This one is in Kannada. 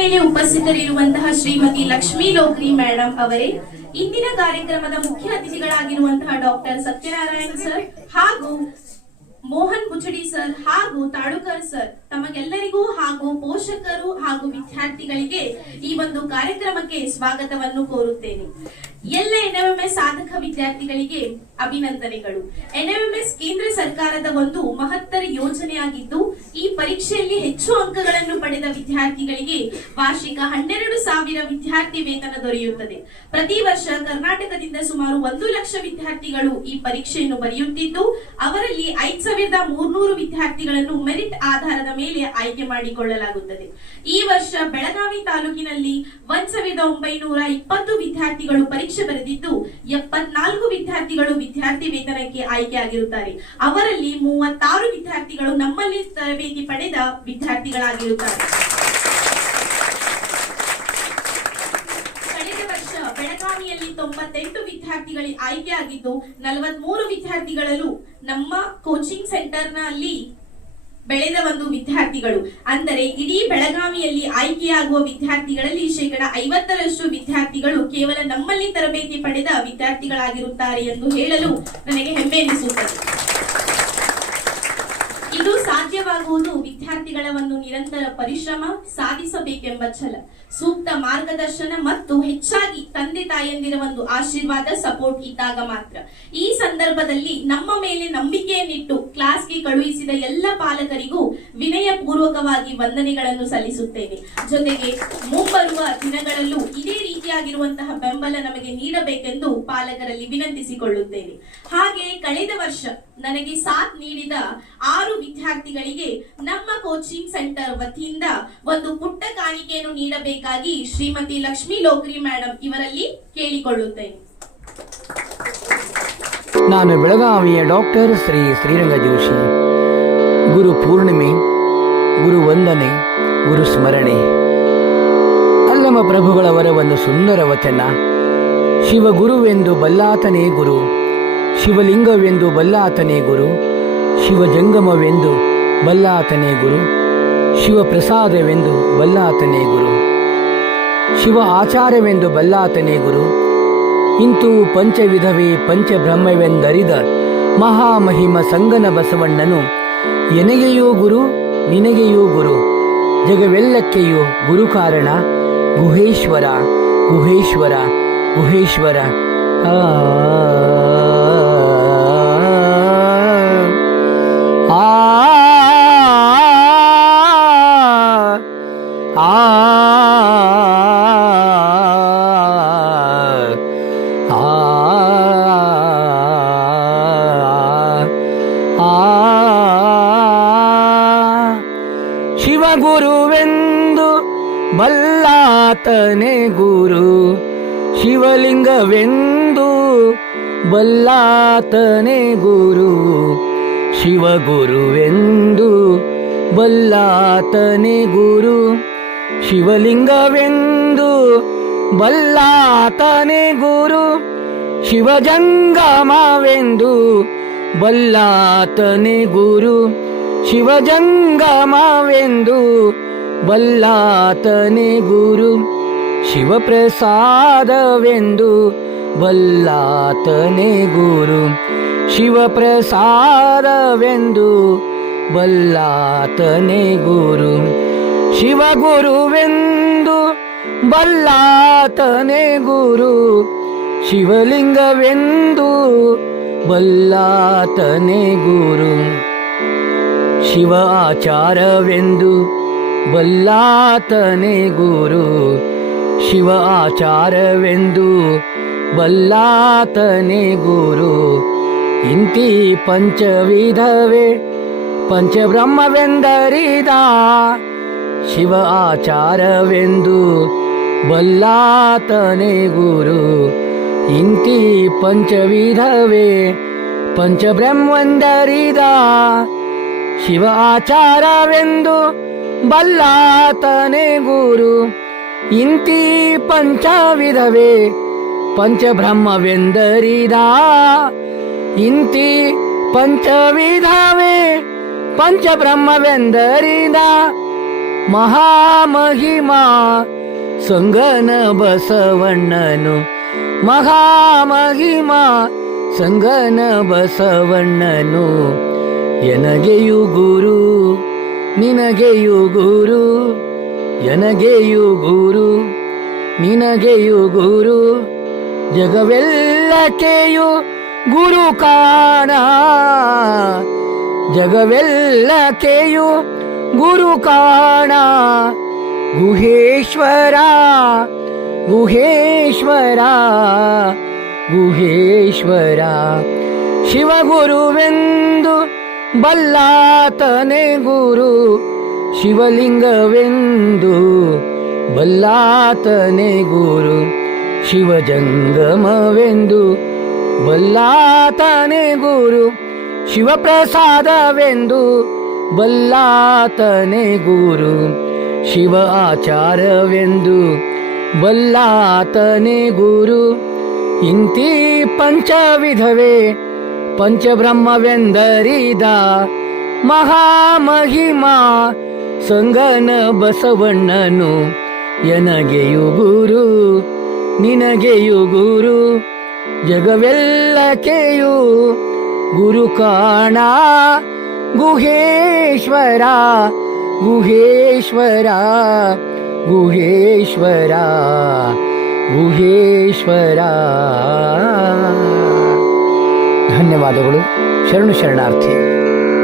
ಮೇಲೆ ಉಪಸ್ಥಿತರಿರುವಂತಹ ಶ್ರೀಮತಿ ಲಕ್ಷ್ಮೀ ಲೋಕ್ರಿ ಮೇಡಮ್ ಅವರೇ, ಇಂದಿನ ಕಾರ್ಯಕ್ರಮದ ಮುಖ್ಯ ಅತಿಥಿಗಳಾಗಿರುವಂತಹ ಡಾಕ್ಟರ್ ಸತ್ಯನಾರಾಯಣ್ ಸರ್ ಹಾಗೂ ಮೋಹನ್ ಬುಚಡಿ ಸರ್ ಹಾಗೂ ತಾಳುಕರ್ ಸರ್, ತಮಗೆಲ್ಲರಿಗೂ ಹಾಗೂ ಪೋಷಕರು ಹಾಗೂ ವಿದ್ಯಾರ್ಥಿಗಳಿಗೆ ಈ ಒಂದು ಕಾರ್ಯಕ್ರಮಕ್ಕೆ ಸ್ವಾಗತವನ್ನು ಕೋರುತ್ತೇನೆ. ಎಲ್ಲ ಎನ್ಎಂಎಸ್ ಸಾಧಕ ವಿದ್ಯಾರ್ಥಿಗಳಿಗೆ ಅಭಿನಂದನೆಗಳು. ಎನ್ಎಂಎಸ್ ಕೇಂದ್ರ ಸರ್ಕಾರದ ಒಂದು ಮಹತ್ತರ ಯೋಜನೆಯಾಗಿದ್ದು ಈ ಪರೀಕ್ಷೆಯಲ್ಲಿ ಹೆಚ್ಚು ಅಂಕಗಳನ್ನು ಪಡೆದ ವಿದ್ಯಾರ್ಥಿಗಳಿಗೆ ವಾರ್ಷಿಕ ಹನ್ನೆರಡು ಸಾವಿರ ವಿದ್ಯಾರ್ಥಿ ವೇತನ ದೊರೆಯುತ್ತದೆ. ಪ್ರತಿ ವರ್ಷ ಕರ್ನಾಟಕದಿಂದ ಸುಮಾರು ಒಂದು ಲಕ್ಷ ವಿದ್ಯಾರ್ಥಿಗಳು ಈ ಪರೀಕ್ಷೆಯನ್ನು ಬರೆಯುತ್ತಿದ್ದು, ಅವರಲ್ಲಿ ಐದ್ ಸಾವಿರದ ಮೂರ್ನೂರು ವಿದ್ಯಾರ್ಥಿಗಳನ್ನು ಮೆರಿಟ್ ಆಧಾರದ ಮೇಲೆ ಆಯ್ಕೆ ಮಾಡಿಕೊಳ್ಳಲಾಗುತ್ತದೆ. ಈ ವರ್ಷ ಬೆಳಗಾವಿ ತಾಲೂಕಿನಲ್ಲಿ ಒಂದ್ ಸಾವಿರದ ಒಂಬೈನೂರ ಇಪ್ಪತ್ತು ವಿದ್ಯಾರ್ಥಿಗಳು ಪರೀಕ್ಷೆ ಬರೆದಿದ್ದು, ಎಪ್ಪತ್ನಾಲ್ಕು ವಿದ್ಯಾರ್ಥಿಗಳು ವಿದ್ಯಾರ್ಥಿ ವೇತನಕ್ಕೆ ಆಯ್ಕೆ ಆಗಿರುತ್ತಾರೆ. ಅವರಲ್ಲಿ ಮೂವತ್ತಾರು ವಿದ್ಯಾರ್ಥಿಗಳು ನಮ್ಮಲ್ಲಿ ತರಬೇತಿ ಪಡೆದ ವಿದ್ಯಾರ್ಥಿಗಳಾಗಿರುತ್ತಾರೆ. ಕಳೆದ ವರ್ಷ ಬೆಳಗಾವಿಯಲ್ಲಿ ತೊಂಬತ್ತೆಂಟು ವಿದ್ಯಾರ್ಥಿಗಳಿಗೆ ಆಯ್ಕೆಯಾಗಿದ್ದು, ನಲವತ್ಮೂರು ವಿದ್ಯಾರ್ಥಿಗಳಲ್ಲೂ ನಮ್ಮ ಕೋಚಿಂಗ್ ಸೆಂಟರ್ನಲ್ಲಿ ಬೆಳೆದ ಒಂದು ವಿದ್ಯಾರ್ಥಿಗಳು. ಅಂದರೆ ಇಡೀ ಬೆಳಗಾವಿಯಲ್ಲಿ ಆಯ್ಕೆಯಾಗುವ ವಿದ್ಯಾರ್ಥಿಗಳಲ್ಲಿ ಶೇಕಡ ಐವತ್ತರಷ್ಟು ವಿದ್ಯಾರ್ಥಿಗಳು ಕೇವಲ ನಮ್ಮಲ್ಲಿ ತರಬೇತಿ ಪಡೆದ ವಿದ್ಯಾರ್ಥಿಗಳಾಗಿರುತ್ತಾರೆ ಎಂದು ಹೇಳಲು ನನಗೆ ಹೆಮ್ಮೆ ಎನಿಸುತ್ತದೆ. ಇದು ಸಾಧ್ಯವಾಗುವುದು ವಿದ್ಯಾರ್ಥಿಗಳ ಒಂದು ನಿರಂತರ ಪರಿಶ್ರಮ ಸಾಧಿಸಬೇಕೆಂಬ ಛಲ, ಸೂಕ್ತ ಮಾರ್ಗದರ್ಶನ ಮತ್ತು ಹೆಚ್ಚಾಗಿ ತಂದೆ ತಾಯಿಯಂದಿರ ಒಂದು ಆಶೀರ್ವಾದ ಸಪೋರ್ಟ್ ಇದ್ದಾಗ ಮಾತ್ರ. ಈ ಸಂದರ್ಭದಲ್ಲಿ ನಮ್ಮ ಮೇಲೆ ನಂಬಿಕೆಯನ್ನಿಟ್ಟು ಕ್ಲಾಸ್ಗೆ ಕಳುಹಿಸಿದ ಎಲ್ಲ ಪಾಲಕರಿಗೂ ವಿನಯ ಪೂರ್ವಕವಾಗಿ ವಂದನೆಗಳನ್ನು ಸಲ್ಲಿಸುತ್ತೇನೆ. ಜೊತೆಗೆ ಮುಂಬರುವ ದಿನಗಳಲ್ಲೂ ಇದೇ ರೀತಿಯಾಗಿರುವಂತಹ ಬೆಂಬಲ ನಮಗೆ ನೀಡಬೇಕೆಂದು ಪಾಲಕರಲ್ಲಿ ವಿನಂತಿಸಿಕೊಳ್ಳುತ್ತೇನೆ. ಹಾಗೆ ಕಳೆದ ವರ್ಷ ನನಗೆ ಸಾಥ್ ನೀಡಿದ ಆರು ವಿದ್ಯಾರ್ಥಿಗಳಿಗೆ ನಮ್ಮ ಕೋಚಿಂಗ್ ಸೆಂಟರ್ ವತಿಯಿಂದ ಒಂದು ಪುಟ್ಟ ಕಾಣಿಕೆಯನ್ನು ನೀಡಬೇಕಾಗಿ ಶ್ರೀಮತಿ ಲಕ್ಷ್ಮಿ ಲೋಕ್ರಿ ಮೇಡಮ್ ಇವರಲ್ಲಿ ಕೇಳಿಕೊಳ್ಳುತ್ತೇನೆ. ನಾನು ಬೆಳಗಾವಿಯ ಡಾಕ್ಟರ್ ಶ್ರೀ ಶ್ರೀರಂಗ ಜೋಶಿ. ಗುರು ಪೂರ್ಣಿಮೆ, ಗುರು ವಂದನೆ, ಗುರು ಸ್ಮರಣೆ. ಅಲ್ಲಮ ಪ್ರಭುಗಳವರ ಒಂದು ಸುಂದರ ವಚನ. ಶಿವಗುರುವೆಂದು ಬಲ್ಲಾತನೇ ಗುರು, ಶಿವಲಿಂಗವೆಂದು ಬಲ್ಲಾತನೇ ಗುರು, ಶಿವಜಂಗಮವೆಂದು ಬಲ್ಲಾತನೇ ಗುರು. ಶಿವಪ್ರಸಾದವೆಂದು ಬಲ್ಲಾತನೇ ಗುರು. ಶಿವ ಆಚಾರ್ಯವೆಂದು ಬಲ್ಲಾತನೇ ಗುರು. ಇಂತೂ ಪಂಚವಿಧವೇ ಪಂಚಬ್ರಹ್ಮವೆಂದರಿದ ಮಹಾಮಹಿಮ ಸಂಗನ ಬಸವಣ್ಣನು, ಎನಗೆಯೋ ಗುರು, ನಿನಗೆಯೋ ಗುರು, ಜಗವೆಲ್ಲಕ್ಕೆಯೋ ಗುರು ಕಾರಣ, ಗುಹೇಶ್ವರ ಗುಹೇಶ್ವರ ಗುಹೇಶ್ವರ. ಆ. ಬಲ್ಲಾತನೆ ಗುರು, ಶಿವಲಿಂಗವೆಂದು ಬಲ್ಲಾತನೆ ಗುರು, ಶಿವಗುರುವೆಂದು ಬಲ್ಲಾತನೆ ಗುರು, ಶಿವಲಿಂಗವೆಂದು ಬಲ್ಲಾತನೆ ಗುರು, ಶಿವಜಂಗಮವೆಂದು ಬಲ್ಲಾತನೆ ಗುರು, ಶಿವಜಂಗಮವೆಂದು ಬಲ್ಲಾತನೆ ಗುರು, ಶಿವಪ್ರಸಾದವೆಂದು ಬಲ್ಲಾತನೆ ಗುರು, ಶಿವಪ್ರಸಾದವೆಂದು ಬಲ್ಲಾತನೆ ಗುರು, ಶಿವಗುರುವೆಂದು ಬಲ್ಲಾತನೆ ಗುರು, ಶಿವಲಿಂಗವೆಂದು ಬಲ್ಲಾತನೆ ಗುರು, ಶಿವ ಆಚಾರವೆಂದು ಬಲ್ಲಾತನೆ ಗುರು, ಶಿವ ಆಚಾರವೆಂದು ಬಲ್ಲಾತನೆ ಗುರು. ಇಂತಿ ಪಂಚವಿಧವೇ, ಪಂಚಬ್ರಹ್ಮವೆಂದರಿದ ಶಿವ ಆಚಾರವೆಂದು ಬಲ್ಲಾತನೆ ಗುರು. ಇಂತಿ ಪಂಚವಿಧವೇ, ಪಂಚಬ್ರಹ್ಮವೆಂದರಿದ ಶಿವ ಆಚಾರವೆಂದು ಬಲ್ಲಾತನೆ ಗುರು, ಇಂತಿ ಪಂಚವಿಧವೇ, ಪಂಚಬ್ರಹ್ಮವೆಂದರಿದ. ಇಂತಿ ಪಂಚವಿಧವೇ, ಪಂಚಬ್ರಹ್ಮವೆಂದರಿದ. ಮಹಾಮಹಿಮಾ ಸಂಗನ ಬಸವಣ್ಣನು ಮಹಾಮಹಿಮಾ ಸಂಗನ ಬಸವಣ್ಣನು ಎನಗೆಯು ಗುರು ನಿನಗೆಯು ಗುರು, ಎನಗೆಯು ಗುರು, ನಿನಗೆಯು ಗುರು, ಜಗವೆಲ್ಲಕೆಯು ಗುರು ಕಾಣ. ಜಗವೆಲ್ಲಕೆಯು ಗುರು ಕಾಣ. ಗುಹೇಶ್ವರ ಗುಹೇಶ್ವರ ಗುಹೇಶ್ವರ, ಶಿವಗುರುವೆಂದು ಬಲ್ಲಾತನೆ ಗುರು ಶಿವಲಿಂಗವೆಂದು. ಬಲ್ಲಾತನೆ ಗುರು ಶಿವಜಂಗಮವೆಂದು. ಬಲ್ಲಾತನೆ ಗುರು ಶಿವಪ್ರಸಾದವೆಂದು. ಬಲ್ಲಾತನೆ ಗುರು ಶಿವ ಆಚಾರವೆಂದು. ಬಲ್ಲಾತನೆ ಗುರು ಇಂತಿ ಪಂಚವಿಧವೇ ಪಂಚಬ್ರಹ್ಮವೆಂದರಿದ ಮಹಾಮಹಿಮಾ ಸಂಗನ ಬಸವಣ್ಣನು, ಎನಗೆಯು ಗುರು, ನಿನಗೆಯು ಗುರು, ಜಗವೆಲ್ಲಕೆಯು ಗುರು ಕಾಣ, ಗುಹೇಶ್ವರ ಗುಹೇಶ್ವರ ಗುಹೇಶ್ವರ ಗುಹೇಶ್ವರ. ಧನ್ಯವಾದಗಳು. ಶರಣು ಶರಣಾರ್ಥಿ.